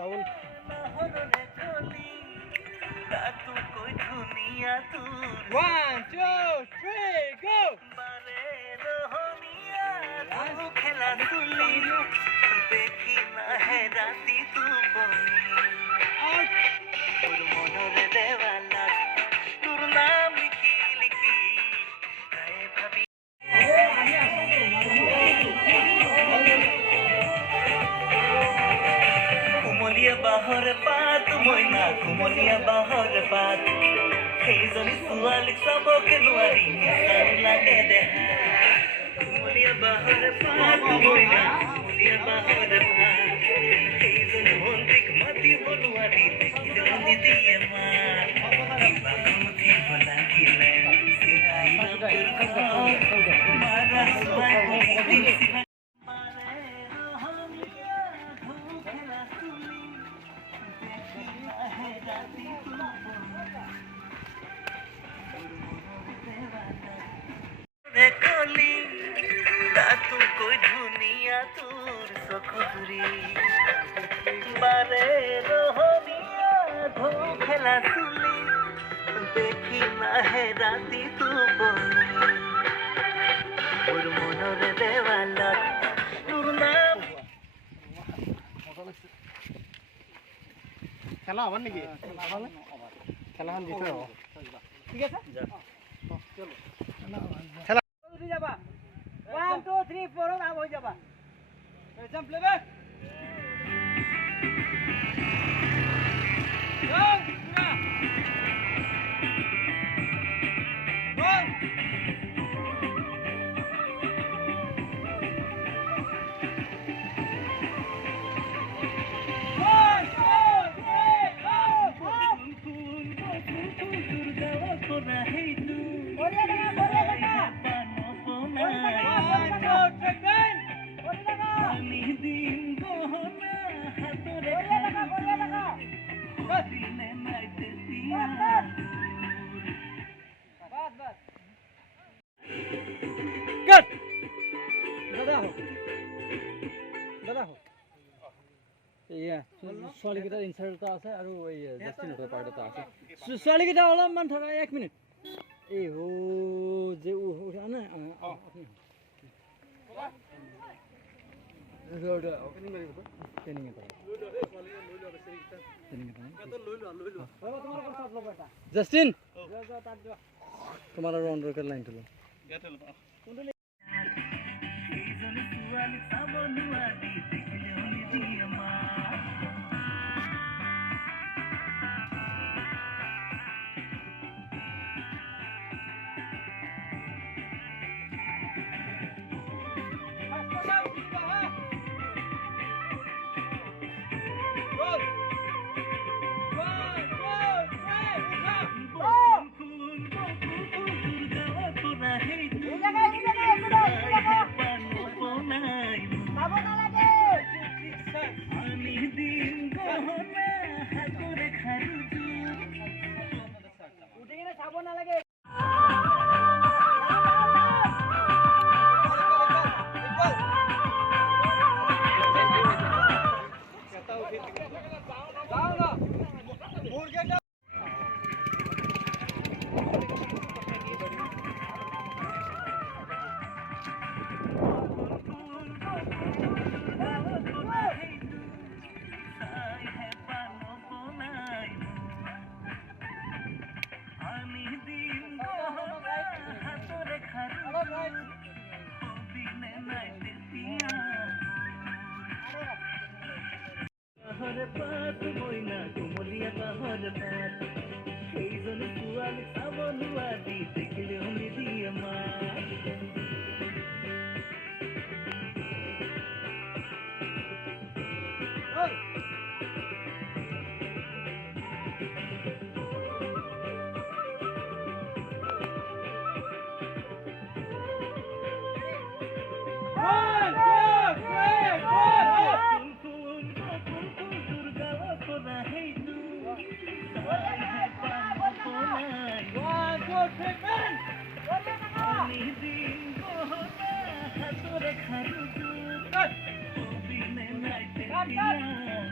বাউল One, two, three, go! বাহৰ পাত মইনা কুমলিয়া বাহৰ পাত সেইজনী ছোৱালীক চাবকে নোৱাৰি নিচাৰ লাগে দেখা কুমলিয়া বাহৰ পাত মইনা কুমলিয়া বাহৰ পাত সেইজনী মন্ত্ৰীক মাতিব নোৱাৰি দেখিলেও নিদিয়ে মাত কিবা মুঠিব লাগিলে চিনাই নাপৰ মাৰা ছোৱালী देखली तातू कोई दुनिया दूर सखुरी बारे रोहनिया धोखेला सुली देखी ना है राती तू बोली और मनरे देवाला তোর নাম খেলা হবে নাকি খেলাখন দিতে হ'ব ঠিক আছে চলো খেলা যাবা 1 2 3 4 আপ হয়ে যাবা জাম্প লেবে ছোৱালীকেইটা ইনচাৰ্ট এটা আছে আৰু এই জাষ্টিনৰ পাৰ্ট এটা আছে ছোৱালীকেইটা অলপমান থকা 1 মিনিট এই হো যে উঠা না জাষ্টিন তোমাৰ আৰু অন্ডাৰ লাইনটো লো বাহৰ পাত মইনা কুমলিয়া বাহৰ পাত সেইজনী ছোৱালীক চাব নোৱাৰি দেখিলেও নিদিয়ে মাত Cut!